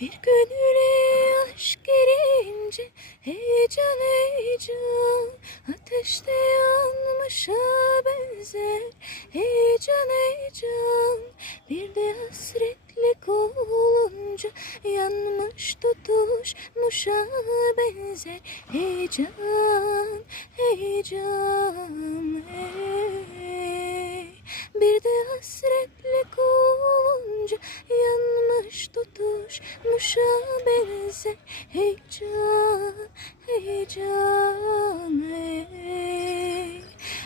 Bir gönüle aşk girince heyecan heyecan, ateşte yanmışa benzer heyecan heyecan. Bir de hasretlik olunca yanmış tutuşmuşa benzer heyecan heyecan hey. Bir de hasretlik olunca yanmış tutuşmuşa benzer heyecan heyecan hey.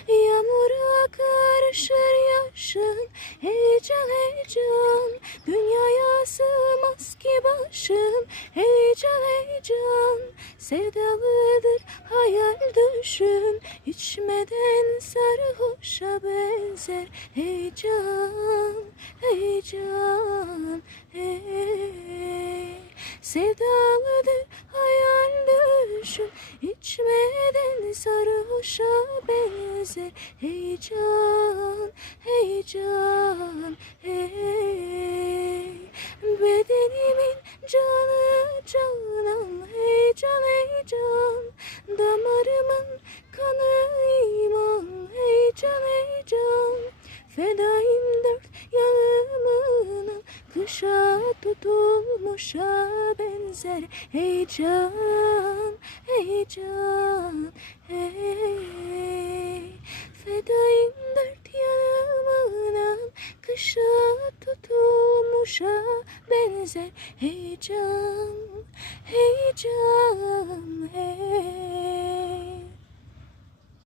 Yağmura karışır yaşın heyecan heyecan, dünyaya sığmaz ki başın heyecan heyecan. Sevdalıdır hayal düşün, içmeden sarhoşa benzer heyecan heyecan hey. Sevdalıdır hayal düşün, içmeden sarhoşa benzer heyecan heyecan hey. Bedenimin canı canan heyecan heyecan, damarımın kanı iman heyecan heyecan. Fedayım dört yanımına, kışa tutulmuşa benzer heyecan heyecan hey. Fedayım dört yanımına, kışa tutulmuşa benzer heyecan heyecan hey.